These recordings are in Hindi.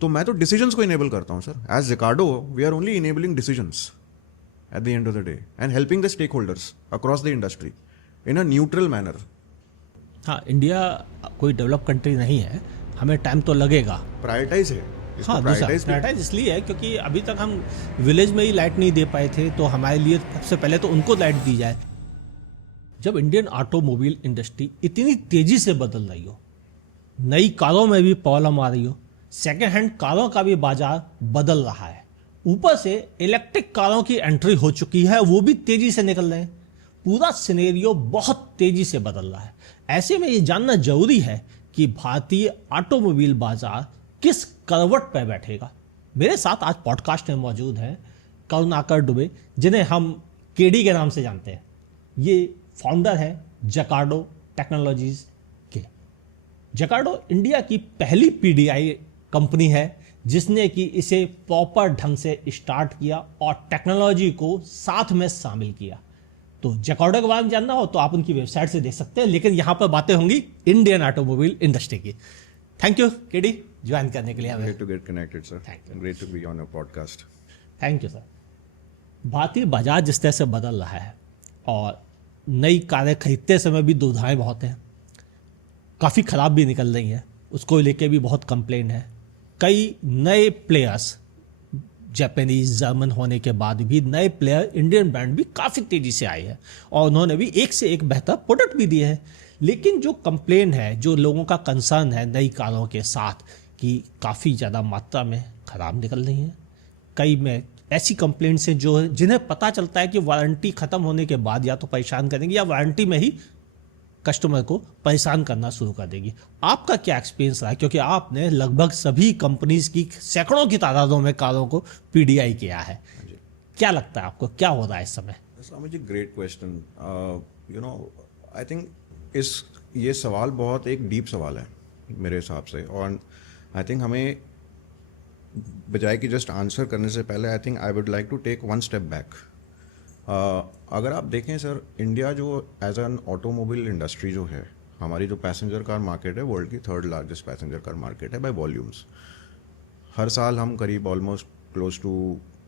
तो मैं तो डिसीजंस को इनेबल करता हूँ sir. As Zicardo we are only enabling decisions at the end of the day and helping the stakeholders across the industry in a neutral manner. हाँ, इंडिया कोई डेवलप कंट्री नहीं है, हमें टाइम तो लगेगा. प्रायोरिटाइज है इसको. हाँ, प्रायोरिटाइज इसलिए है क्योंकि अभी तक हम विलेज में ही लाइट नहीं दे पाए थे, तो हमारे लिए सबसे पहले तो उनको लाइट दी जाए. जब इंडियन ऑटोमोबाइल इंडस्ट्री इतनी तेजी से बदल रही हो, नई कारों में भी प्रॉब्लम आ रही हो, सेकेंड हैंड कारों का भी बाजार बदल रहा है, ऊपर से इलेक्ट्रिक कारों की एंट्री हो चुकी है, वो भी तेजी से निकल रहे हैं, पूरा सिनेरियो बहुत तेजी से बदल रहा है. ऐसे में ये जानना जरूरी है कि भारतीय ऑटोमोबाइल बाजार किस करवट पर बैठेगा. मेरे साथ आज पॉडकास्ट में मौजूद हैं करुणाकर दुबे, जिन्हें हम केडी के नाम से जानते हैं. ये फाउंडर हैं जकार्डो टेक्नोलॉजीज के. जकार्डो इंडिया की पहली पीडीआई कंपनी है जिसने कि इसे प्रॉपर ढंग से स्टार्ट किया और टेक्नोलॉजी को साथ में शामिल किया. तो जकार्डो के बारे में जानना हो तो आप उनकी वेबसाइट से देख सकते हैं, लेकिन यहां पर बातें होंगी इंडियन ऑटोमोबाइल इंडस्ट्री की. थैंक यू केडी ज्वाइन करने के लिए. Great to get connected, sir. Great to be on your podcast. Thank you sir. भारतीय बाजार जिस तरह से बदल रहा है और नई कारें खरीदते समय भी दुविधाएं बहुत हैं, काफ़ी ख़राब भी निकल रही हैं, उसको लेके भी बहुत कंप्लेन है. कई नए प्लेयर्स, जापानीज जर्मन होने के बाद भी नए प्लेयर इंडियन ब्रांड भी काफ़ी तेज़ी से आए हैं और उन्होंने भी एक से एक बेहतर प्रोडक्ट भी दिए हैं. लेकिन जो कंप्लेन है, जो लोगों का कंसर्न है नई कारों के साथ कि काफ़ी ज़्यादा मात्रा में ख़राब निकल रही हैं. कई में ऐसी कंप्लेंट्स हैं जो जिन्हें पता चलता है कि वारंटी ख़त्म होने के बाद या तो परेशान करेंगी या वारंटी में ही कस्टमर को परेशान करना शुरू कर देगी. आपका क्या एक्सपीरियंस रहा है, क्योंकि आपने लगभग सभी कंपनीज की सैकड़ों की तादादों में कारों को पीडीआई किया है. क्या लगता है आपको, क्या हो रहा है इस समय? मुझे great question. You know, I think ये सवाल बहुत एक डीप सवाल है मेरे हिसाब से, और आई थिंक हमें बजाय कि जस्ट आंसर करने से पहले I think I would like to take one step back. अगर आप देखें सर, इंडिया जो एज एन ऑटोमोबाइल इंडस्ट्री जो है, हमारी जो पैसेंजर कार मार्केट है वर्ल्ड की 3rd largest passenger car market है बाय वॉल्यूम्स. हर साल हम करीब ऑलमोस्ट क्लोज टू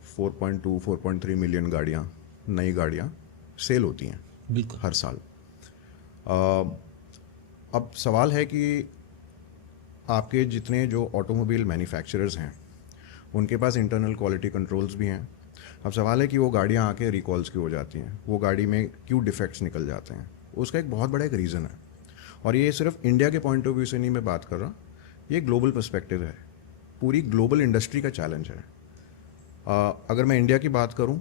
4.2-4.3 मिलियन गाड़ियाँ, नई गाड़ियाँ सेल होती हैं बिल्कुल हर साल. अब सवाल है कि आपके जितने जो ऑटोमोबाइल मैन्युफैक्चरर्स हैं उनके पास इंटरनल क्वालिटी कंट्रोल्स भी हैं. अब सवाल है कि वो गाड़ियाँ आके रिकॉल्स क्यों हो जाती हैं, वो गाड़ी में क्यों डिफेक्ट्स निकल जाते हैं. उसका एक बहुत बड़ा एक रीज़न है, और ये सिर्फ इंडिया के पॉइंट ऑफ व्यू से नहीं मैं बात कर रहा, ये ग्लोबल पर्सपेक्टिव है, पूरी ग्लोबल इंडस्ट्री का चैलेंज है. अगर मैं इंडिया की बात करूं,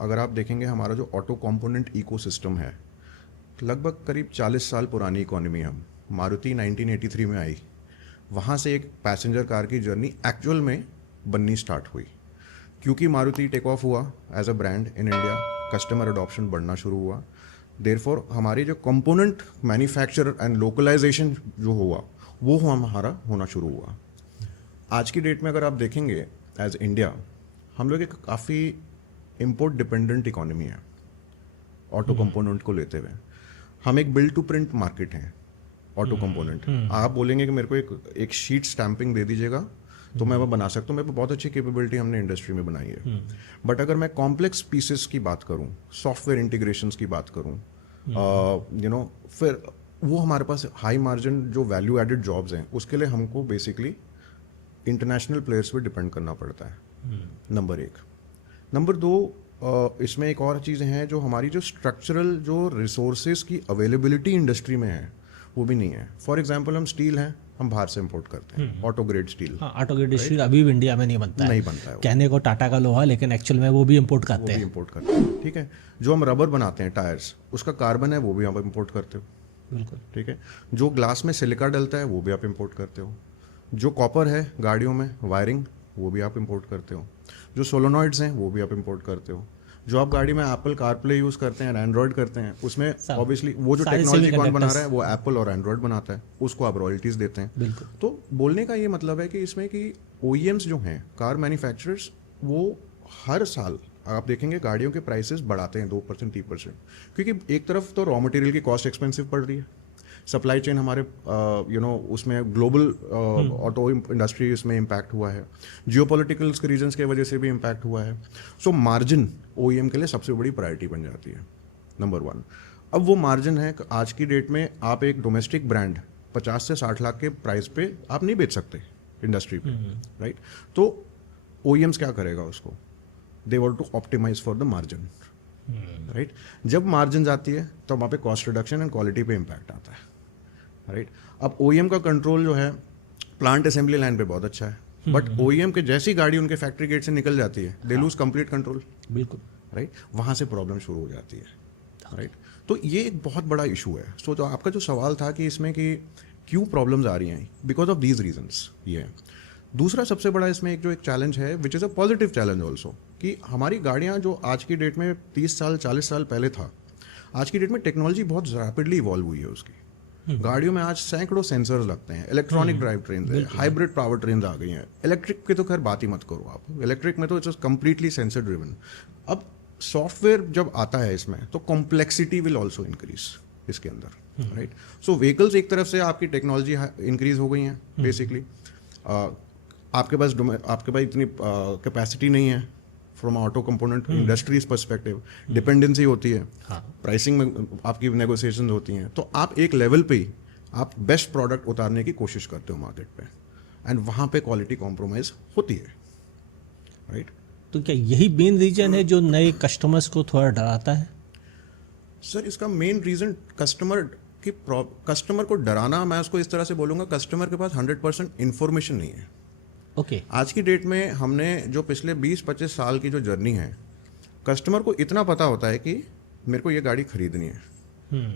अगर आप देखेंगे हमारा जो ऑटो कंपोनेंट इकोसिस्टम है, लगभग करीब 40 साल पुरानी इकोनॉमी. हम मारुति 1983 में आई, वहाँ से एक पैसेंजर कार की जर्नी एक्चुअल में बननी स्टार्ट हुई. क्योंकि मारुति टेक ऑफ हुआ as a brand in India, customer adoption बढ़ना शुरू हुआ, देयरफॉर हमारी जो कंपोनेंट मैन्युफैक्चर एंड लोकलाइजेशन जो हुआ वो हमारा होना शुरू हुआ. आज की डेट में अगर आप देखेंगे एज इंडिया, हम लोग एक काफ़ी इम्पोर्ट डिपेंडेंट इकोनॉमी है ऑटो कंपोनेंट को लेते हुए. हम एक बिल्ड टू प्रिंट मार्केट हैं ऑटो कंपोनेंट. आप बोलेंगे कि मेरे को एक शीट स्टैंपिंग दे दीजिएगा तो मैं वो बना सकता हूँ. मेरे को बहुत अच्छी कैपेबिलिटी हमने इंडस्ट्री में बनाई है. बट अगर मैं कॉम्प्लेक्स पीसेस की बात करूँ, सॉफ्टवेयर इंटीग्रेशंस की बात करूँ, यू नो, फिर वो हमारे पास हाई मार्जिन जो वैल्यू एडेड जॉब्स हैं, उसके लिए हमको बेसिकली इंटरनेशनल प्लेयर्स पे डिपेंड करना पड़ता है. नंबर 1. नंबर 2, इसमें एक और चीज़ें हैं जो हमारी जो स्ट्रक्चरल जो रिसोर्सेज की अवेलेबिलिटी इंडस्ट्री में है वो भी नहीं है. फॉर एग्जांपल, हम स्टील हैं, हम बाहर से इंपोर्ट करते हैं, ऑटो ग्रेड स्टील. हाँ, ऑटो ग्रेड स्टील अभी भी इंडिया में नहीं बनता है. नहीं बनता है. कहने को टाटा का लोहा, लेकिन एक्चुअल में वो भी इंपोर्ट करते हैं. इंपोर्ट करते हैं, ठीक है. जो हम रबर बनाते हैं, टायर्स, उसका कार्बन है वो भी आप इंपोर्ट करते हो. बिल्कुल ठीक है. जो ग्लास में सिलिका डलता है वो भी आप इंपोर्ट करते हो. जो कॉपर है गाड़ियों में वायरिंग, वो भी आप इंपोर्ट करते हो. जो सोलोनॉइड्स हैं वो भी आप इंपोर्ट करते हो. जो आप गाड़ी में एप्पल कारप्ले यूज करते हैं, एंड्रॉइड करते हैं, उसमें ऑब्वियसली वो जो टेक्नोलॉजी कौन बना रहा है वो एप्पल और एंड्रॉइड बनाता है, उसको आप रॉयल्टीज देते हैं. तो बोलने का ये मतलब है कि इसमें कि ओईएम्स जो हैं, कार मैन्युफैक्चरर्स, वो हर साल आप देखेंगे गाड़ियों के प्राइसेस बढ़ाते हैं 2%, 3%, क्योंकि एक तरफ तो रॉ मटेरियल की कॉस्ट एक्सपेंसिव पड़ रही है, सप्लाई चेन हमारे उसमें ग्लोबल ऑटो इंडस्ट्री इसमें इम्पैक्ट हुआ है, जियोपॉलिटिकल रीजंस के वजह से भी इम्पैक्ट हुआ है। सो मार्जिन ओईएम के लिए सबसे बड़ी प्रायोरिटी बन जाती है, नंबर 1। अब वो मार्जिन है, आज की डेट में आप एक डोमेस्टिक ब्रांड 50 से 60 लाख के प्राइस पे आप नहीं बेच सकते इंडस्ट्री पे, राइट? तो ओईएम्स क्या करेगा उसको, they want to optimize for the margin, right? जब मार्जिन आती है तो वहाँ पे कॉस्ट रिडक्शन एंड क्वालिटी पे इम्पैक्ट आता है, राइट? अब ओईएम का कंट्रोल जो है प्लांट असेंबली लाइन पे बहुत अच्छा है, बट ओईएम के जैसी गाड़ी उनके फैक्ट्री गेट से निकल जाती है, दे लूज कंप्लीट कंट्रोल, बिल्कुल, राइट? वहाँ से प्रॉब्लम शुरू हो जाती है, राइट? तो ये एक बहुत बड़ा इशू है। सो जो आपका जो सवाल था कि इसमें कि क्यों प्रॉब्लम्स आ रही हैं, बिकॉज ऑफ दीज रीजंस, ये है। दूसरा सबसे बड़ा इसमें एक चैलेंज है, which is a positive challenge also, कि हमारी गाड़ियाँ जो आज की डेट में 30 साल 40 साल पहले था, आज की डेट में टेक्नोलॉजी बहुत रैपिडली इवॉल्व हुई है उसकी। गाड़ियों में आज सैकड़ों सेंसर्स लगते हैं, इलेक्ट्रॉनिक ड्राइव ट्रेन है, हाइब्रिड पावर ट्रेन आ गई हैं। इलेक्ट्रिक की तो खैर बात ही मत करो आप, इलेक्ट्रिक में तो इट्स कम्प्लीटली सेंसर ड्रिवन। अब सॉफ्टवेयर जब आता है इसमें तो कॉम्प्लेक्सिटी विल ऑल्सो इंक्रीज इसके अंदर, राइट? सो व्हीकल्स एक तरफ से आपकी टेक्नोलॉजी इंक्रीज हो गई हैं बेसिकली, आपके पास इतनी कैपेसिटी नहीं है from auto component industries perspective, dependency होती है, प्राइसिंग में आपकी नेगोशिएशन होती हैं, तो आप एक लेवल पे ही आप बेस्ट प्रोडक्ट उतारने की कोशिश करते हो मार्केट पे, एंड वहाँ पे क्वालिटी कॉम्प्रोमाइज होती है, राइट? तो क्या यही मेन रीजन है जो नए कस्टमर्स को थोड़ा डराता है? सर, इसका मेन रीजन कस्टमर को डराना, मैं उसको इस तरह से बोलूँगा, कस्टमर के पास 100% इन्फॉर्मेशन नहीं है। ओके, आज की डेट में हमने जो पिछले 20-25 साल की जो जर्नी है, कस्टमर को इतना पता होता है कि मेरे को ये गाड़ी खरीदनी है,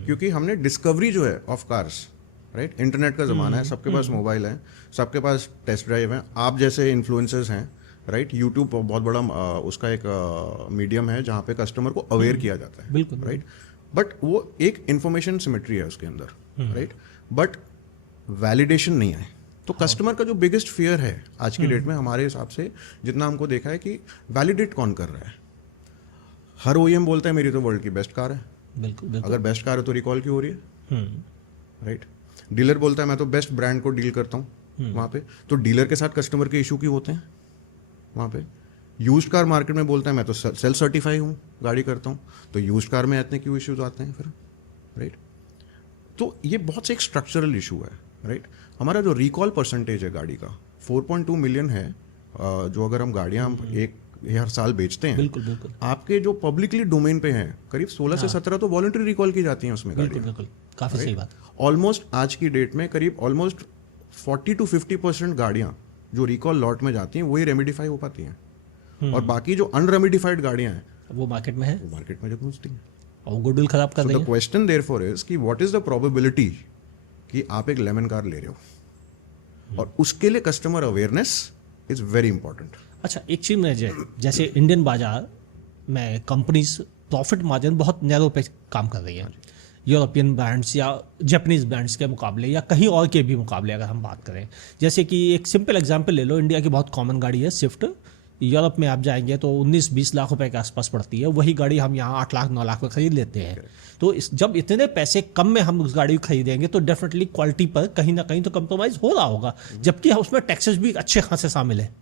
क्योंकि हमने डिस्कवरी जो है ऑफ कार्स, राइट? इंटरनेट का ज़माना है, सबके पास मोबाइल है, सबके पास टेस्ट ड्राइव है, आप जैसे इन्फ्लुएंसर्स हैं, राइट? यूट्यूब बहुत बड़ा उसका एक मीडियम है जहाँ पे कस्टमर को अवेयर किया जाता है, बिल्कुल, राइट? बट वो एक इंफॉर्मेशन सिमेट्री है उसके अंदर, राइट? बट वैलिडेशन नहीं है। तो कस्टमर का जो बिगेस्ट फियर है आज की डेट में, हमारे हिसाब से जितना हमको देखा है, कि वैलिडेट कौन कर रहा है। हर ओईएम बोलता है मेरी तो वर्ल्ड की बेस्ट कार है, बिल्कुल, बिल्कुल। अगर बेस्ट कार है तो रिकॉल क्यों हो रही है, राइट? डीलर बोलता है मैं तो बेस्ट ब्रांड को डील करता हूँ वहाँ पे, तो डीलर के साथ कस्टमर के इशू क्यों होते हैं वहाँ पे? यूज्ड कार मार्केट में बोलता है मैं तो सेल्फ सर्टिफाई हूँ, गाड़ी करता हूँ, तो यूज्ड कार में इतने क्यों इश्यूज आते हैं फिर, राइट? तो ये बहुत से एक स्ट्रक्चरल इशू है, राइट? हमारा जो रिकॉल परसेंटेज है गाड़ी का 4.2 मिलियन है, जो अगर हम गाड़ियाँ हर साल बेचते हैं, बिल्कुल, बिल्कुल, आपके जो पब्लिकली डोमेन पे हैं करीब 16 से 17 तो वॉलंटरी रिकॉल की जाती हैं उसमें बिल्कुल, गाड़ियाँ, बिल्कुल, काफी सही बात। ऑलमोस्ट आज की डेट में करीब ऑलमोस्ट 40 to 50% गाड़ियाँ जो रिकॉल लॉट में जाती हैं वही रेमिडिफाई हो पाती हैं, और बाकी जो अनरेमिडिफाइड गाड़ियाँ हैं वो मार्केट में है, वो मार्केट में जो घुसती हैं, और गुडविल खराब कर रही द है। क्वेश्चन देयरफॉर इज कि व्हाट इज द प्रोबेबिलिटी कि आप एक लेमन कार ले रहे हो, और उसके लिए customer awareness is very important. अच्छा, एक चीज में जैसे इंडियन बाजार में कंपनीज प्रॉफिट मार्जिन बहुत नैरो पे काम कर रही है, यूरोपियन ब्रांड्स या जापानीज ब्रांड्स के मुकाबले या कहीं और के भी मुकाबले अगर हम बात करें। जैसे कि एक सिंपल एग्जांपल ले लो, इंडिया की बहुत कॉमन गाड़ी है स्विफ्ट, यूरोप में आप जाएंगे तो 19-20 लाख रुपए के आसपास पड़ती है, वही गाड़ी हम यहाँ 8 लाख 9 लाख में खरीद लेते हैं। तो जब इतने पैसे कम में हम उस गाड़ी को खरीदेंगे तो डेफिनेटली क्वालिटी पर कहीं ना कहीं तो कंप्रोमाइज हो रहा होगा, जबकि उसमें टैक्सेस भी अच्छे खासे शामिल है।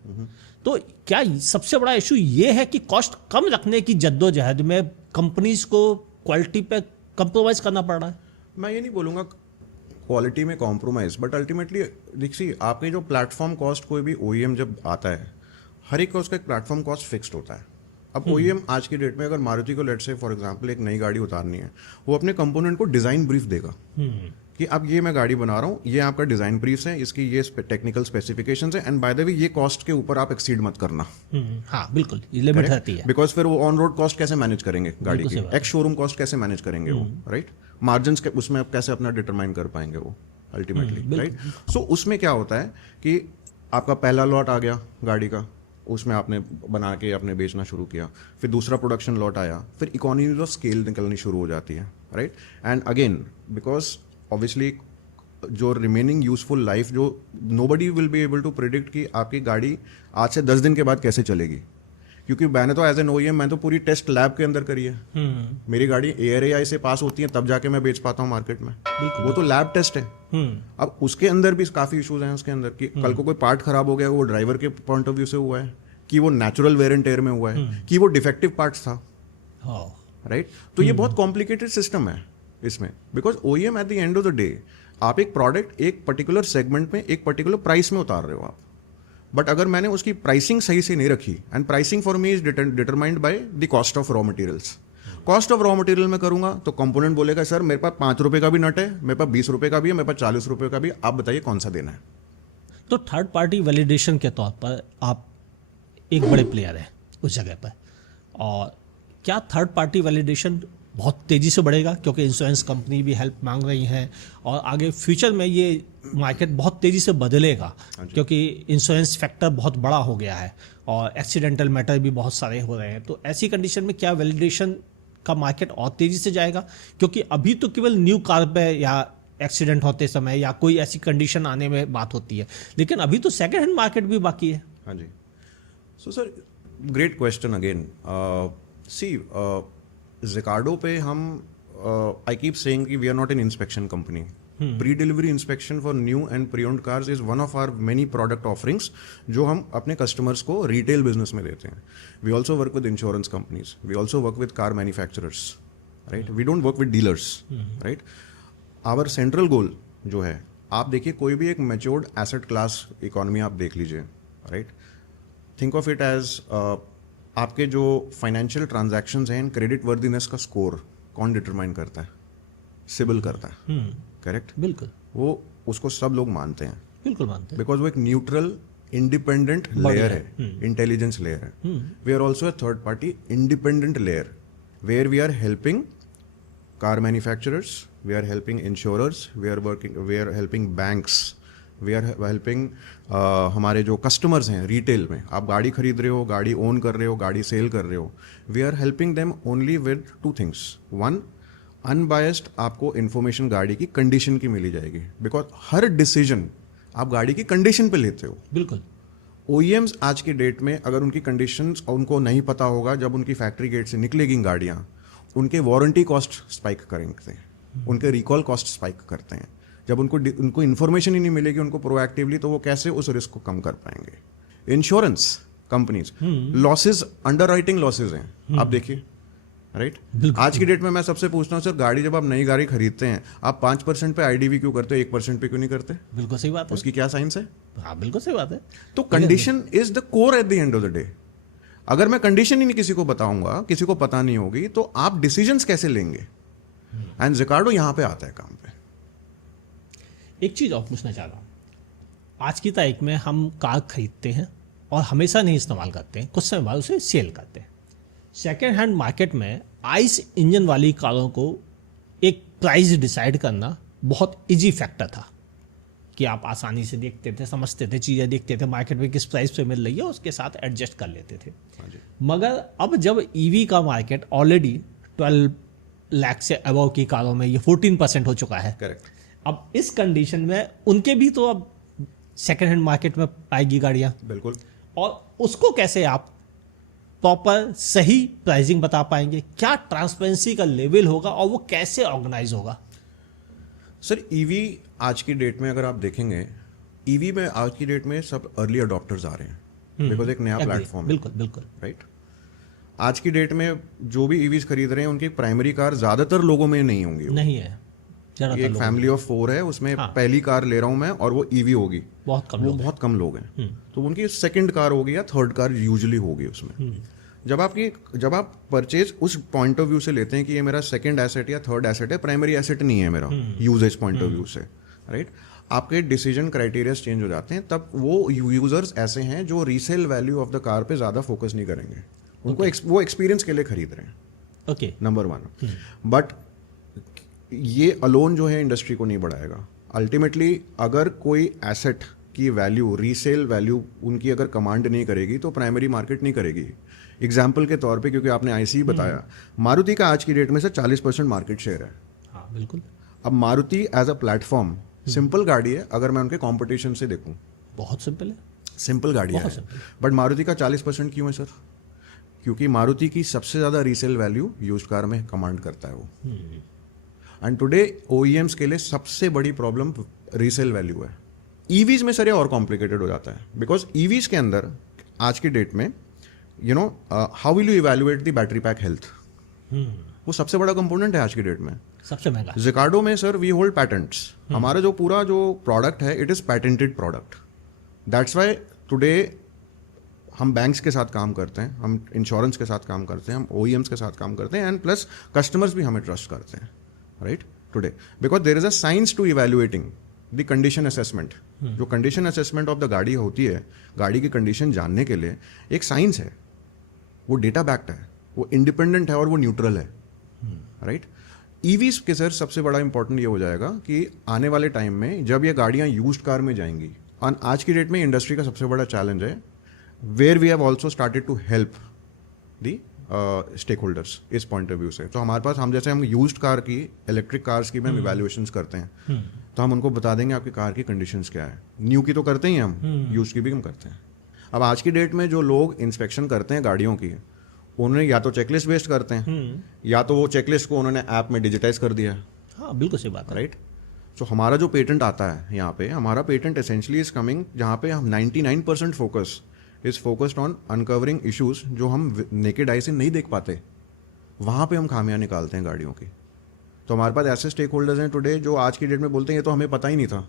तो क्या सबसे बड़ा इशू ये है कि कॉस्ट कम रखने की जद्दोजहद में कंपनीज को क्वालिटी पे कंप्रोमाइज करना पड़ रहा है? मैं ये नहीं बोलूँगा क्वालिटी में कॉम्प्रोमाइज, बट अल्टीमेटली देखिए आपके जो प्लेटफॉर्म कॉस्ट कोई भी ओईएम जब आता है, हर एक का उसका एक प्लेटफॉर्म कॉस्ट फिक्स्ड होता है। अब ओईएम आज की डेट में अगर मारुति को लेट्स से फॉर एग्जांपल एक नई गाड़ी उतारनी है, वो अपने कंपोनेंट को डिज़ाइन ब्रीफ देगा कि अब ये मैं गाड़ी बना रहा हूँ, ये आपका डिज़ाइन ब्रीफ्स है, इसकी ये टेक्निकल स्पेसिफिकेशंस है, एंड बाय द वे ये कॉस्ट के ऊपर आप एक्सीड मत करना। हाँ बिल्कुल, ये लिमिट रहती है, बिकॉज फिर वो ऑन रोड कॉस्ट कैसे मैनेज करेंगे गाड़ी की, एक्स शोरूम कॉस्ट कैसे मैनेज करेंगे वो, राइट? मार्जिन उसमें आप कैसे अपना डिटरमाइन कर पाएंगे वो अल्टीमेटली, राइट? सो उसमें क्या होता है कि आपका पहला लॉट आ गया गाड़ी का, उसमें आपने बना के आपने बेचना शुरू किया, फिर दूसरा प्रोडक्शन लॉट आया, फिर इकोनॉमीज ऑफ स्केल निकलनी शुरू हो जाती है, right? And again because obviously जो रिमेनिंग यूजफुल लाइफ जो nobody will be able to predict कि आपकी गाड़ी आज से 10 दिन के बाद कैसे चलेगी, क्योंकि मैंने तो एज एन OEM मैं तो पूरी टेस्ट लैब के अंदर करी है। मेरी गाड़ी ARAI से पास होती है तब जाके मैं बेच पाता हूँ मार्केट में। वो तो लैब टेस्ट है। अब उसके अंदर भी काफ़ी इश्यूज हैं उसके अंदर कि कल को कोई पार्ट खराब हो गया, वो ड्राइवर के पॉइंट ऑफ व्यू से हुआ है कि वो नेचुरल वेयर एंड टेयर में हुआ है कि वो डिफेक्टिव पार्ट्स था, राइट। तो ये बहुत कॉम्प्लिकेटेड सिस्टम है इसमें, because OEM at the end of the day आप एक प्रोडक्ट एक पर्टिकुलर सेगमेंट में एक पर्टिकुलर प्राइस में उतार रहे हो आप, बट अगर मैंने उसकी प्राइसिंग सही से नहीं रखी, and pricing for me is determined by the cost of raw materials. Cost of raw material में करूंगा तो कंपोनेंट बोलेगा सर मेरे पास 5 रुपए का भी नट है, मेरे पास 20 रुपए का भी है, मेरे पास 40 रुपए का भी है, आप बताइए कौन सा देना है। तो थर्ड पार्टी वैलिडेशन के तौर पर आप एक बड़े प्लेयर हैं उस जगह पर, और क्या थर्ड पार्टी वैलिडेशन बहुत तेज़ी से बढ़ेगा क्योंकि इंश्योरेंस कंपनी भी हेल्प मांग रही हैं, और आगे फ्यूचर में ये मार्केट बहुत तेज़ी से बदलेगा क्योंकि इंश्योरेंस फैक्टर बहुत बड़ा हो गया है और एक्सीडेंटल मैटर भी बहुत सारे हो रहे हैं। तो ऐसी कंडीशन में क्या वैलिडेशन का मार्केट और तेज़ी से जाएगा? क्योंकि अभी तो केवल न्यू कार पे या एक्सीडेंट होते समय या कोई ऐसी कंडीशन आने में बात होती है, लेकिन अभी तो सेकेंड हैंड मार्केट भी बाकी है। हाँ जी, so sir great question again. See Zicardo पे हम आई कीप सेइंग कि we are not an inspection company. Pre delivery inspection for new and pre owned cars is one of our many product offerings जो हम अपने कस्टमर्स को रिटेल बिजनेस में देते हैं। We also work with insurance companies, we also work with car manufacturers, right. We don't work with dealers, right. Our central goal जो है, आप देखिए कोई भी एक मैच्योर्ड एसेट क्लास इकोनॉमी आप देख लीजिए, right. Think of it as आपके जो फाइनेंशियल ट्रांजैक्शंस हैं, क्रेडिट वर्दीनेस का स्कोर कौन डिटरमाइन करता है? सिबिल करता है, करेक्ट। बिल्कुल, वो उसको सब लोग मानते हैं, बिल्कुल मानते हैं, बिकॉज वो एक न्यूट्रल इंडिपेंडेंट लेयर है, इंटेलिजेंस लेयर है। We are also a third party independent layer where we are helping car manufacturers, we are helping insurers, we are helping banks, we are helping हमारे जो कस्टमर्स हैं रिटेल में, आप गाड़ी खरीद रहे हो, गाड़ी ओन कर रहे हो, गाड़ी सेल कर रहे हो, we are helping them only with 2 things. One, unbiased आपको इन्फॉर्मेशन गाड़ी की कंडीशन की मिली जाएगी, बिकॉज हर डिसीजन आप गाड़ी की कंडीशन पे लेते हो। बिल्कुल। OEMs आज की डेट में अगर उनकी कंडीशंस उनको नहीं पता होगा, जब उनकी फैक्ट्री गेट से निकलेगी गाड़ियाँ, उनके वारंटी कॉस्ट स्पाइक करेंगे, उनके रिकॉल कॉस्ट स्पाइक करते हैं। जब उनको इन्फॉर्मेशन ही नहीं मिलेगी उनको प्रोएक्टिवली, तो वो कैसे उस रिस्क को कम कर पाएंगे? Insurance companies losses, underwriting losses हैं, आप देखिए, राइट। आज की डेट में मैं सबसे पूछता हूँ सर, गाड़ी जब आप नई गाड़ी खरीदते हैं आप 5% पे IDV क्यों करते हो, 1% पे क्यों नहीं करते? बिल्कुल सही बात है। उसकी क्या साइंस है? हाँ, बिल्कुल सही बात है। तो condition is the core at the end of the day. अगर मैं कंडीशन ही नहीं किसी को बताऊंगा, किसी को पता नहीं होगी, तो आप डिसीजंस कैसे लेंगे? एंड Zicardo यहाँ पे आता है काम पे। एक चीज़ और पूछना चाह रहा हूँ, आज की तारीख में हम कार खरीदते हैं और हमेशा नहीं इस्तेमाल करते हैं, कुछ समय बाद उसे सेल करते हैं। सेकेंड हैंड मार्केट में आइस इंजन वाली कारों को एक प्राइस डिसाइड करना बहुत इजी फैक्टर था कि आप आसानी से देखते थे, समझते थे, चीज़ें देखते थे, मार्केट में किस प्राइस पे मिल रही है उसके साथ एडजस्ट कर लेते थे। मगर अब जब EV का मार्केट ऑलरेडी 12 लाख से अबव की कारों में ये 14% हो चुका है, करेक्ट। अब इस कंडीशन में उनके भी तो अब सेकेंड हैंड मार्केट में आएगी गाड़ियां, बिल्कुल। और उसको कैसे आप प्रॉपर सही प्राइसिंग बता पाएंगे? क्या ट्रांसपेरेंसी का लेवल होगा और वो कैसे ऑर्गेनाइज होगा? सर EV आज की डेट में अगर आप देखेंगे, EV में आज की डेट में सब अर्ली अडॉप्टर्स आ रहे हैं, बिकॉज एक नया प्लेटफॉर्म है। बिल्कुल बिल्कुल, राइट। आज की डेट में जो भी EVs खरीद रहे हैं उनकी प्राइमरी कार ज्यादातर लोगों में नहीं होंगी, नहीं है। ये एक फैमिली ऑफ 4 है, उसमें पहली कार ले रहा हूं मैं और वो EV होगी, बहुत कम लोग हैं। तो उनकी सेकंड कार होगी या थर्ड कार यूजुअली होगी उसमें। जब आप परचेज उस पॉइंट ऑफ व्यू से लेते हैं कि ये मेरा सेकंड एसेट या थर्ड एसेट है, प्राइमरी एसेट नहीं है मेरा यूजेज पॉइंट ऑफ व्यू से, राइट, आपके डिसीजन क्राइटेरिया चेंज हो जाते हैं। तब वो यूजर्स ऐसे हैं जो resale value of the car पे ज्यादा फोकस नहीं करेंगे, उनको वो एक्सपीरियंस के लिए खरीद रहे हैं। Okay, number 1। बट ये अलोन जो है इंडस्ट्री को नहीं बढ़ाएगा। अल्टीमेटली अगर कोई एसेट की वैल्यू, रीसेल वैल्यू उनकी अगर कमांड नहीं करेगी तो प्राइमरी मार्केट नहीं करेगी। एग्जाम्पल के तौर पे, क्योंकि आपने ICE बताया, मारुति का आज की डेट में से 40% मार्केट शेयर है। हाँ बिल्कुल। अब Maruti as a platform simple गाड़ी है, अगर मैं उनके कॉम्पिटिशन से देखूं, बहुत सिंपल है, सिंपल गाड़ी है, बट मारुति का 40% क्यों है सर? क्योंकि मारुति की सबसे ज़्यादा रीसेल वैल्यू यूज्ड कार में कमांड करता है वो। एंड टुडे ओईएम्स के लिए सबसे बड़ी प्रॉब्लम रीसेल वैल्यू है। ईवीज में सर ये और कॉम्प्लिकेटेड हो जाता है, बिकॉज ईवीज के अंदर आज की डेट में you know how will you evaluate the battery pack health, वो सबसे बड़ा कंपोनेंट है आज की डेट में। सबसे महंगा जिकार्डो में सर वी होल्ड पैटेंट्स, हमारा जो पूरा जो प्रोडक्ट है it is patented product. That's why today हम बैंक्स के साथ काम करते हैं, हम इंश्योरेंस के साथ काम करते हैं, हम ओईएम्स के साथ काम करते हैं, एंड प्लस कस्टमर्स भी हमें ट्रस्ट करते हैं, right, today because there is a science to evaluating the condition assessment. जो कंडीशन असेसमेंट ऑफ द गाड़ी होती है, गाड़ी की कंडीशन जानने के लिए एक साइंस है, वो डेटा बैक्ड है, वो इंडिपेंडेंट है और वो न्यूट्रल है, राइट। ईवीज के सर सबसे बड़ा इंपॉर्टेंट ये हो जाएगा कि आने वाले टाइम में जब ये गाड़ियां यूज्ड कार में जाएंगी, और आज की डेट में इंडस्ट्री का सबसे बड़ा चैलेंज है, where we have also started to help the stakeholders इस पॉइंट ऑफ व्यू से। तो हमारे पास हम जैसे हम यूज्ड कार की, इलेक्ट्रिक कार्स की भी हम इवैल्यूएशंस करते हैं, तो हम उनको बता देंगे आपकी कार की कंडीशंस क्या है। न्यू की तो करते ही हम, यूज्ड की भी हम करते हैं। अब आज की डेट में जो लोग इंस्पेक्शन करते हैं गाड़ियों की, उन्होंने या तो चेकलिस्ट बेस्ड करते हैं, या तो वो चेकलिस्ट को उन्होंने ऐप में डिजिटाइज कर दिया है। हाँ बिल्कुल सही बात है, राइट। तो हमारा जो पेटेंट आता है यहाँ पे, हमारा पेटेंट एसेंशियली इज कमिंग, जहाँ पे हम 99% focus is focused on uncovering issues जो हम नेकेड आई से नहीं देख पाते, वहाँ पे हम खामियां निकालते हैं गाड़ियों की। तो हमारे पास ऐसे स्टेक होल्डर्स हैं टुडे जो आज की डेट में बोलते हैं ये तो हमें पता ही नहीं था।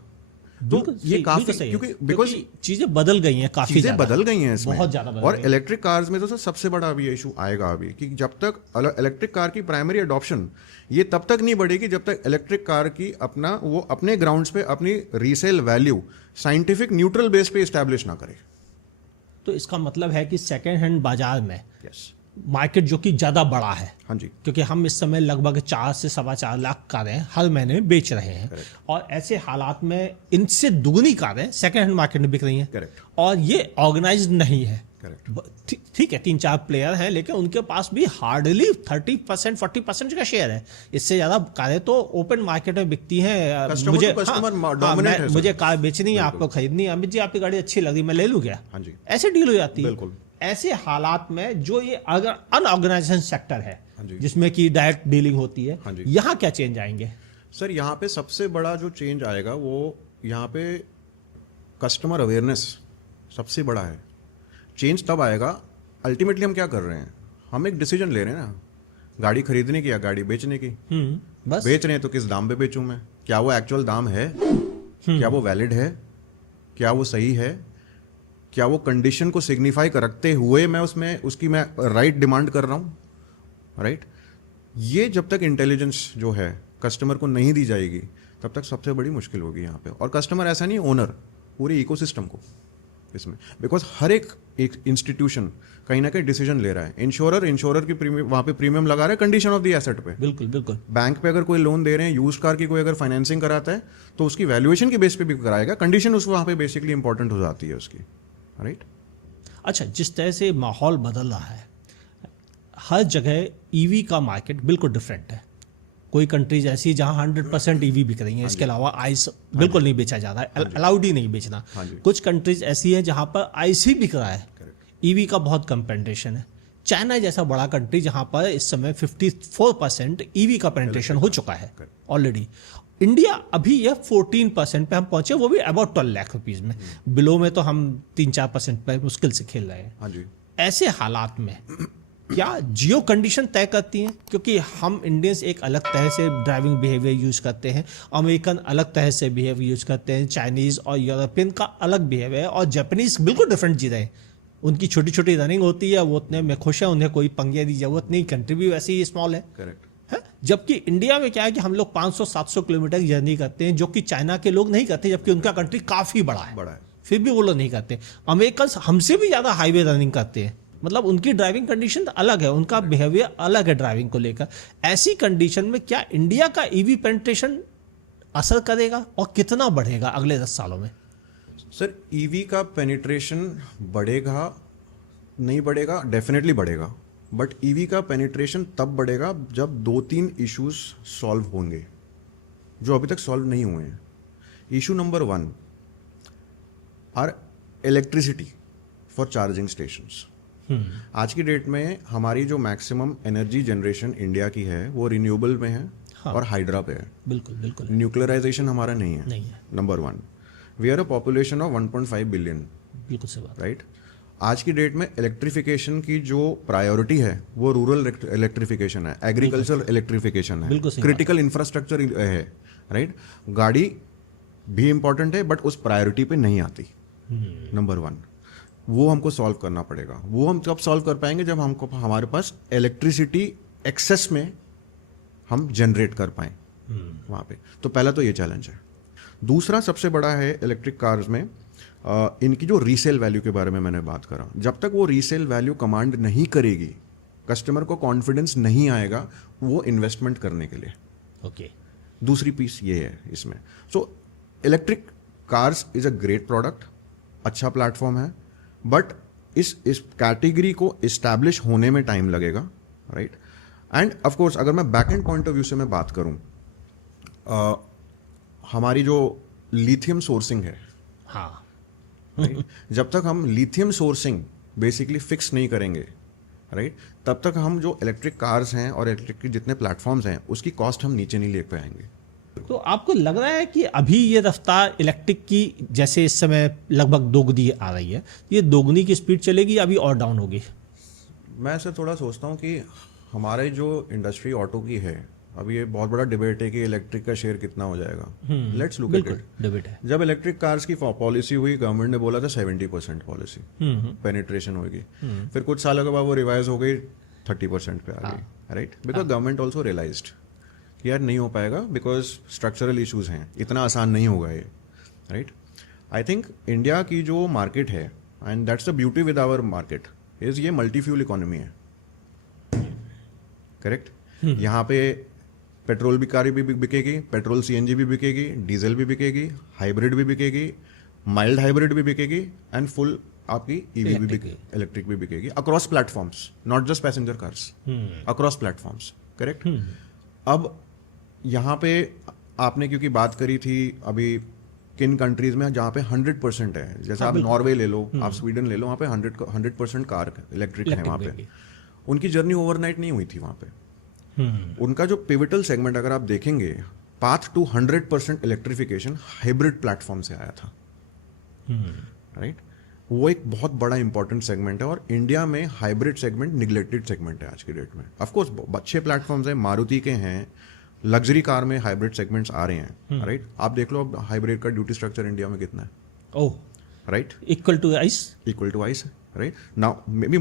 तो ये काफी, क्योंकि बिकॉज चीजें बदल गई हैं, काफी चीजें बदल गई हैं इसमें, बहुत ज्यादा बदल और गई। इलेक्ट्रिक कार्स में तो सर सबसे बड़ा अभी इशू आएगा अभी कि जब तक इलेक्ट्रिक कार की प्राइमरी अडॉप्शन ये तब तक नहीं बढ़ेगी जब तक इलेक्ट्रिक कार की अपना वो अपने ग्राउंड्स पे अपनी resale value scientific neutral base पे इस्टेब्लिश ना करे। तो इसका मतलब है कि सेकेंड हैंड बाजार में यस, मार्केट जो कि ज्यादा बड़ा है, हाँ जी, क्योंकि हम इस समय लगभग 4 से 4.25 लाख कारें हर महीने में बेच रहे हैं, और ऐसे हालात में इनसे दुगनी कारें सेकेंड हैंड मार्केट में बिक रही हैं, करेक्ट, और ये ऑर्गेनाइज्ड नहीं है। करेक्ट, ठीक है, 3-4 प्लेयर हैं, लेकिन उनके पास भी हार्डली 30% 40% का शेयर है। इससे ज्यादा कारें तो ओपन मार्केट में बिकती हैं। Customer मुझे to customer dominant है सर। मुझे कार बेचनी है, आपको खरीदनी है, अमित जी आपकी गाड़ी अच्छी लगी, मैं ले लूं क्या? हाँ जी, ऐसे डील हो जाती है। बिल्कुल। ऐसे हालात में जो ये अगर अनऑर्गेनाइजेशन सेक्टर है, हाँ जी, जिसमें कि डायरेक्ट डीलिंग होती है, हाँ जी, यहाँ क्या चेंज आएंगे? सर यहाँ पे सबसे बड़ा जो चेंज आएगा वो यहाँ पे कस्टमर अवेयरनेस सबसे बड़ा है। चेंज तब आएगा, अल्टीमेटली हम क्या कर रहे हैं, हम एक डिसीजन ले रहे हैं ना, गाड़ी खरीदने की या गाड़ी बेचने की। बस बेच रहे हैं तो किस दाम पे बेचूं मैं, क्या वो एक्चुअल दाम है, क्या वो वैलिड है, क्या वो सही है, क्या वो कंडीशन को सिग्निफाई करते हुए मैं उसमें उसकी मैं राइट डिमांड कर रहा हूँ, राइट। ये जब तक इंटेलिजेंस जो है कस्टमर को नहीं दी जाएगी तब तक सबसे बड़ी मुश्किल होगी यहाँ पे। और कस्टमर ऐसा नहीं, ओनर पूरे इकोसिस्टम को इसमें, बिकॉज हर एक इंस्टीट्यूशन कहीं ना कहीं डिसीजन ले रहा है। इंश्योरर की प्रीमियम वहाँ पे प्रीमियम लगा रहा है कंडीशन ऑफ द एसेट पे। बिल्कुल बिल्कुल। बैंक पे अगर कोई लोन दे रहे हैं, यूज्ड कार की कोई अगर फाइनेंसिंग कराता है तो उसकी वैल्यूएशन की बेस पे भी कराएगा, कंडीशन उसको वहाँ पे बेसिकली इंपॉर्टेंट हो जाती है उसकी, राइट। अच्छा, जिस तरह से माहौल बदल रहा है, हर जगह ईवी का मार्केट बिल्कुल डिफरेंट है। कोई कंट्रीज ऐसी है जहां 100% ईवी बिक रही हैं, इसके अलावा आइस बिल्कुल नहीं बेचा जा रहा है, अलाउड ही नहीं बेचना। कुछ कंट्रीज ऐसी हैं जहां पर आइस ही बिक रहा है, ईवी का बहुत कम पेनिट्रेशन है। चाइना जैसा बड़ा कंट्री जहां पर इस समय 54% ईवी का पेनिट्रेशन हो चुका है ऑलरेडी। इंडिया अभी यह 14% पे हम पहुंचे, वो भी अबाउट 12 लाख रुपीज में। बिलो में तो हम 3-4% पे मुश्किल से खेल रहे हैं। ऐसे हालात में क्या जियो कंडीशन तय करती हैं? क्योंकि हम इंडियंस एक अलग तरह से ड्राइविंग बिहेवियर यूज करते हैं, अमेरिकन अलग तरह से बिहेवियर यूज करते हैं, चाइनीज और यूरोपियन का अलग बिहेवियर है, और जापानीज बिल्कुल डिफरेंट जी रहे हैं। उनकी छोटी छोटी रनिंग होती है, वो उतने में खुश है, उन्हें कोई पंगे की जरूरत नहीं, कंट्री भी वैसे ही स्मॉल है। करेक्ट है? जबकि इंडिया में क्या है कि हम लोग 500-700 किलोमीटर की जर्नी करते हैं, जो कि चाइना के लोग नहीं करते, जबकि उनका कंट्री काफी बड़ा है, फिर भी वो लोग नहीं करते। अमेरिकन हमसे भी ज्यादा हाईवे रनिंग करते हैं, मतलब उनकी ड्राइविंग कंडीशन अलग है, उनका बिहेवियर अलग है ड्राइविंग को लेकर। ऐसी कंडीशन में क्या इंडिया का ईवी पेनिट्रेशन असर करेगा और कितना बढ़ेगा अगले 10 सालों में? सर ईवी का पेनिट्रेशन बढ़ेगा नहीं बढ़ेगा, डेफिनेटली बढ़ेगा, बट ईवी का पेनिट्रेशन तब बढ़ेगा जब 2-3 इश्यूज सॉल्व होंगे जो अभी तक सॉल्व नहीं हुए हैं। Issue number 1 are electricity for charging stations. आज की डेट में हमारी जो मैक्सिमम एनर्जी जनरेशन इंडिया की है वो रिन्यूएबल में है और हाइड्रा पे है। बिल्कुल बिल्कुल न्यूक्लियराइजेशन हमारा नहीं है। नहीं है। Number 1, we are a population of 1.5 billion, बिल्कुल सही बात। राइट। आज की डेट में इलेक्ट्रिफिकेशन की जो प्रायोरिटी है वो रूरल इलेक्ट्रिफिकेशन है, एग्रीकल्चर इलेक्ट्रिफिकेशन है, बिल्कुल सही क्रिटिकल इंफ्रास्ट्रक्चर है, राइट। गाड़ी भी इंपॉर्टेंट है बट उस प्रायोरिटी पे नहीं आती। नंबर 1, वो हमको सॉल्व करना पड़ेगा। वो हम कब सॉल्व कर पाएंगे जब हमको हमारे पास इलेक्ट्रिसिटी एक्सेस में हम जनरेट कर पाएं वहाँ पे। तो पहला तो ये चैलेंज है। दूसरा सबसे बड़ा है इलेक्ट्रिक कार्स में इनकी जो रीसेल वैल्यू के बारे में मैंने बात करा। जब तक वो रीसेल वैल्यू कमांड नहीं करेगी, कस्टमर को कॉन्फिडेंस नहीं आएगा वो इन्वेस्टमेंट करने के लिए। ओके। दूसरी पीस ये है इसमें। So electric cars is a great product, अच्छा प्लेटफॉर्म है, बट इस कैटेगरी को इस्टेब्लिश होने में टाइम लगेगा, राइट। एंड ऑफ कोर्स अगर मैं back and point of view से मैं बात करूं, हमारी जो लिथियम सोर्सिंग है, हाँ, right? जब तक हम लिथियम सोर्सिंग बेसिकली फिक्स नहीं करेंगे, राइट, तब तक हम जो इलेक्ट्रिक कार्स हैं और इलेक्ट्रिक के जितने प्लेटफॉर्म्स हैं उसकी कॉस्ट हम नीचे नहीं ले पाएंगे। तो आपको लग रहा है कि अभी ये रफ्तार इलेक्ट्रिक की जैसे इस समय लगभग दोगुनी आ रही है, ये दोगुनी की स्पीड चलेगी या अभी और डाउन होगी? मैं ऐसे थोड़ा सोचता हूँ कि हमारे जो इंडस्ट्री ऑटो की है, अभी ये बहुत बड़ा डिबेट है कि इलेक्ट्रिक का शेयर कितना हो जाएगा। Let's look at it. Debate है। जब इलेक्ट्रिक कार्स की पॉलिसी हुई, गवर्नमेंट ने बोला था 70% पॉलिसी पेनिट्रेशन होगी। फिर कुछ सालों के बाद वो रिवाइज हो गई 30% पे आ गई, right. Because government also realized कि यार नहीं हो पाएगा, बिकॉज स्ट्रक्चरल इश्यूज हैं, इतना आसान नहीं होगा ये, राइट। आई थिंक इंडिया की जो मार्केट है, and that's the beauty with our market, is ये मल्टी फ्यूल इकोनॉमी है, करेक्ट। यहाँ पे पेट्रोल भी कार भी बिकेगी, पेट्रोल सीएनजी भी बिकेगी, डीजल भी बिकेगी, हाइब्रिड भी बिकेगी, माइल्ड हाइब्रिड भी बिकेगी, एंड फुल आपकी ईवी भी इलेक्ट्रिक भी बिकेगी across platforms, not just passenger cars, across platforms, correct. अब यहाँ पे आपने क्योंकि बात करी थी अभी किन कंट्रीज में जहाँ पे 100% है, जैसे आप नॉर्वे ले लो, आप स्वीडन ले लो, वहाँ पे 100% कार इलेक्ट्रिक है वहाँ पे। उनकी जर्नी ओवरनाइट नहीं हुई थी वहाँ पे। उनका जो पिवटल सेगमेंट अगर आप देखेंगे, path to 100% electrification hybrid platform से आया था, राइट। वो एक बहुत बड़ा इंपॉर्टेंट सेगमेंट है और इंडिया में हाइब्रिड सेगमेंट निगलेक्टेड सेगमेंट है आज की डेट में। ऑफ कोर्स अच्छे प्लेटफॉर्म्स हैं, मारुति के हैं, लग्जरी कार में हाइब्रिड सेगमेंट्स आ रहे हैं, राइट। आप देख लो अब हाइब्रिड का ड्यूटी स्ट्रक्चर इंडिया में कितना है, oh, right, equal to ice, right. Now may be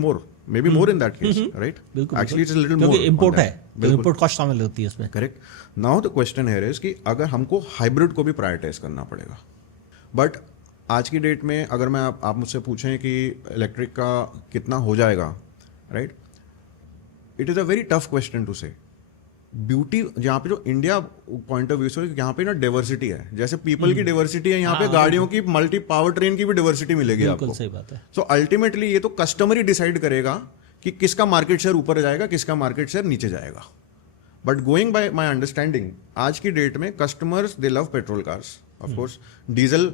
more in that case, right. Actually it's a little more, क्योंकि इंपोर्ट है, तो इंपोर्ट कॉस्ट शामिल होती है इसमें, correct. Now the question here is कि अगर हमको हाइब्रिड को भी प्रायोरिटाइज करना पड़ेगा, बट आज की डेट में अगर मैं आप मुझसे पूछें कि इलेक्ट्रिक का कितना हो जाएगा, right, it is a very tough question to say. Beauty जहाँ पे जो इंडिया पॉइंट ऑफ व्यू से, यहाँ पे ना डाइवर्सिटी है, जैसे पीपल की डाइवर्सिटी है, यहाँ पे गाड़ियों की मल्टी पावर ट्रेन की भी डाइवर्सिटी मिलेगी आपको। सही बात है। सो अल्टीमेटली ये तो कस्टमर ही डिसाइड करेगा कि किसका मार्केट शेयर ऊपर जाएगा, किसका मार्केट शेयर नीचे जाएगा। But going by my understanding, आज की डेट में customers they love petrol cars, of course diesel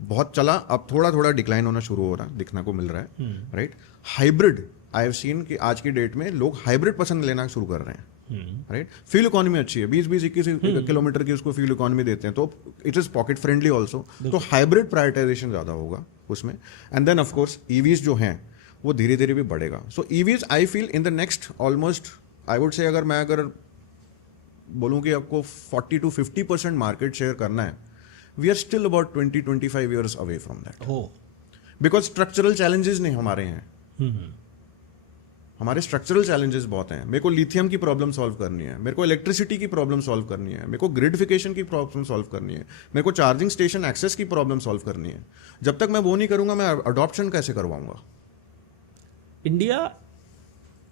बहुत चला, अब थोड़ा थोड़ा डिक्लाइन होना शुरू हो रहा है, दिखने को मिल रहा है, right. Hybrid I have seen कि आज की डेट में लोग हाइब्रिड पसंद लेना शुरू कर रहे हैं, राइट। फ्यूल इकोनॉमी अच्छी है, 20-21 किलोमीटर की उसको फ्यूल इकोनॉमी देते हैं, तो it is pocket friendly also. तो हाइब्रिड प्रायोरिटाइजेशन ज्यादा होगा उसमें। And then of course EVs जो हैं वो धीरे धीरे भी बढ़ेगा। So EVs I feel in the next almost I would say, अगर बोलूँ कि आपको 40 to 50% मार्केट शेयर करना है, we are still about 20-25 years away from that, because structural challenges नहीं हमारे हैं। हमारे स्ट्रक्चरल चैलेंजेस बहुत हैं। मेरे को लिथियम की प्रॉब्लम सॉल्व करनी है, मेरे को इलेक्ट्रिसिटी की प्रॉब्लम सॉल्व करनी है, मेरे को ग्रिडिफिकेशन की प्रॉब्लम सॉल्व करनी है, मेरे को चार्जिंग स्टेशन एक्सेस की प्रॉब्लम सॉल्व करनी है। जब तक मैं वो नहीं करूंगा, मैं अडॉप्शन कैसे करवाऊंगा? इंडिया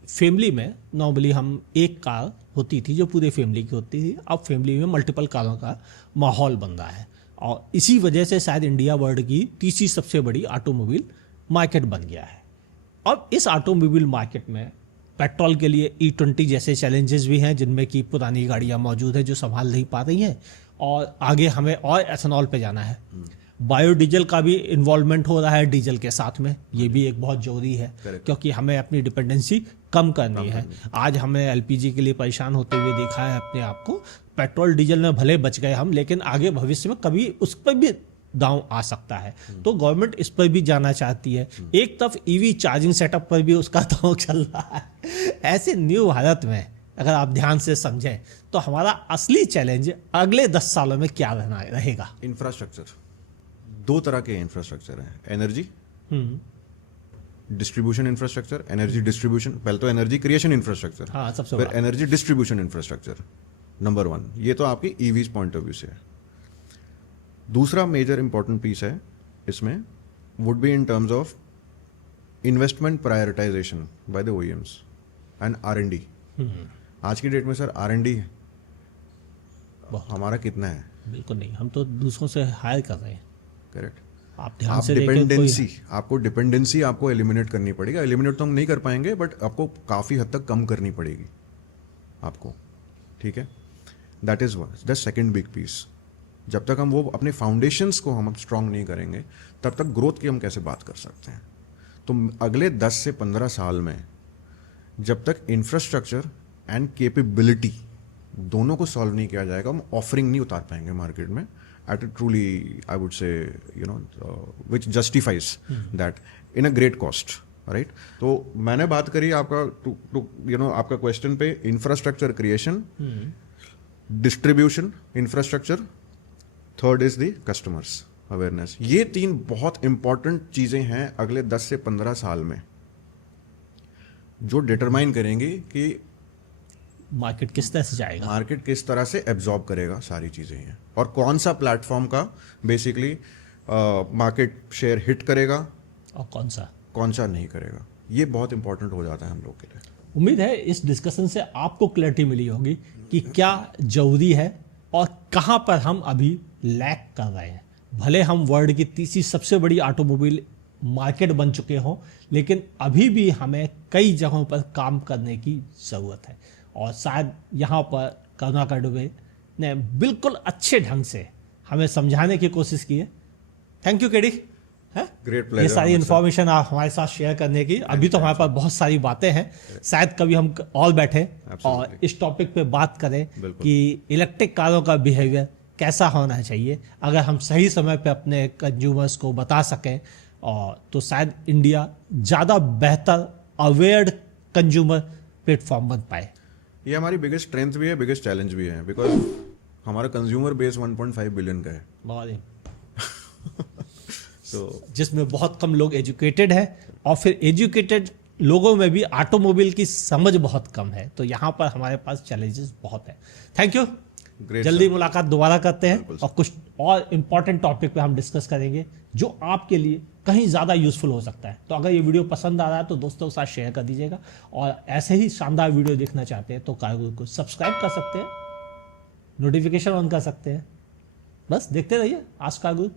फैमिली में नॉर्मली हम एक कार होती थी जो पूरे फैमिली की होती थी, अब फैमिली में मल्टीपल कारों का माहौल बन रहा है, और इसी वजह से शायद इंडिया वर्ल्ड की तीसरी सबसे बड़ी ऑटोमोबाइल मार्केट बन गया है। और इस ऑटोमोबाइल मार्केट में पेट्रोल के लिए E20 जैसे चैलेंजेस भी हैं, जिनमें कि पुरानी गाड़ियां मौजूद है जो संभाल नहीं पा रही हैं, और आगे हमें और एथेनॉल पे जाना है। बायोडीजल का भी इन्वॉल्वमेंट हो रहा है डीजल के साथ में, ये भी एक बहुत जरूरी है Correct. क्योंकि हमें अपनी डिपेंडेंसी कम करनी है। आज हमें एलपीजी के लिए परेशान होते हुए देखा है अपने आप को। पेट्रोल डीजल में भले बच गए हम, लेकिन आगे भविष्य में कभी उस पर भी दांव आ सकता है, तो गवर्नमेंट इस पर भी जाना चाहती है। एक तरफ ईवी चार्जिंग सेटअप पर भी उसका दांव चल रहा है। ऐसे न्यू भारत में अगर आप ध्यान से समझें तो हमारा असली चैलेंज अगले 10 सालों में क्या रहेगा? इंफ्रास्ट्रक्चर, दो तरह के इंफ्रास्ट्रक्चर हैं, energy distribution infrastructure, energy distribution. पहले तो एनर्जी क्रिएशन इंफ्रास्ट्रक्चर, हाँ, सबसे फिर बड़ा। Energy distribution infrastructure, number 1। ये तो आपकी ईवीज पॉइंट ऑफ व्यू से है। दूसरा मेजर इंपॉर्टेंट पीस है इसमें would be in terms of investment prioritisation by the OEMs and R&D। आज की डेट में सर R&D हमारा कितना है? बिल्कुल नहीं, हम तो दूसरों से हायर कर रहे हैं। करेक्ट। आप ध्यान आप से देखें, डिपेंडेंसी, आपको डिपेंडेंसी आपको एलिमिनेट करनी पड़ेगी। एलिमिनेट तो हम नहीं कर पाएंगे, बट आपको काफ़ी हद तक कम करनी पड़ेगी आपको, ठीक है? That is the second big piece. जब तक हम वो अपने फाउंडेशंस को हम स्ट्रांग नहीं करेंगे, तब तक ग्रोथ की हम कैसे बात कर सकते हैं? तो अगले 10 से 15 साल में जब तक इंफ्रास्ट्रक्चर एंड कैपेबिलिटी दोनों को सॉल्व नहीं किया जाएगा, हम ऑफरिंग नहीं उतार पाएंगे मार्केट में at a truly, I would से, you know, which justifies that in a great cost, right? तो मैंने बात करी आपका यू नो आपका क्वेश्चन पे infrastructure creation, distribution infrastructure, third is the customers awareness. ये 3 बहुत इंपॉर्टेंट चीजें हैं अगले 10 से 15 साल में, जो डिटरमाइन करेंगे कि मार्केट किस तरह से जाएगा, मार्केट किस तरह से एब्जॉर्ब करेगा सारी चीजें हैं, और कौन सा प्लेटफॉर्म का बेसिकली मार्केट शेयर हिट करेगा और कौन सा नहीं करेगा। ये बहुत इंपॉर्टेंट हो जाता है हम लोग के लिए। उम्मीद है इस डिस्कशन से आपको क्लैरिटी मिली होगी कि क्या जरूरी है और कहां पर हम अभी लैक कर रहे हैं। भले हम वर्ल्ड की तीसरी सबसे बड़ी ऑटोमोबाइल मार्केट बन चुके हों, लेकिन अभी भी हमें कई जगहों पर काम करने की ज़रूरत है, और शायद यहाँ पर करुणाकर दुबे ने बिल्कुल अच्छे ढंग से हमें समझाने की कोशिश की है। थैंक यू केडी, है ग्रेट, ये सारी इन्फॉर्मेशन आप हमारे साथ शेयर करने की। अभी तो हमारे पास बहुत सारी बातें हैं, शायद कभी हम और बैठे और इस टॉपिक पे बात करें कि इलेक्ट्रिक कारों का बिहेवियर कैसा होना चाहिए। अगर हम सही समय पे अपने कंज्यूमर्स को बता सकें और तो शायद इंडिया ज़्यादा बेहतर अवेयर्ड कंज्यूमर प्लेटफॉर्म बन पाए। ये हमारी बिगेस्ट स्ट्रेंथ भी है, बिगेस्ट चैलेंज भी है, बिकॉज हमारा कंज्यूमर बेस 1.5 बिलियन का है। बहुत ही तो जिसमें बहुत कम लोग एजुकेटेड हैं, और फिर एजुकेटेड लोगों में भी ऑटोमोबाइल की समझ बहुत कम है। तो यहाँ पर हमारे पास चैलेंजेस बहुत है। थैंक यू, जल्दी मुलाकात दोबारा करते हैं और कुछ और इम्पॉर्टेंट टॉपिक पे हम डिस्कस करेंगे जो आपके लिए कहीं ज़्यादा यूजफुल हो सकता है। तो अगर ये वीडियो पसंद आ रहा है तो दोस्तों के साथ शेयर कर दीजिएगा, और ऐसे ही शानदार वीडियो देखना चाहते हैं तो कारगुल को सब्सक्राइब कर सकते हैं, नोटिफिकेशन ऑन कर सकते हैं। बस देखते रहिए आज कारगुल।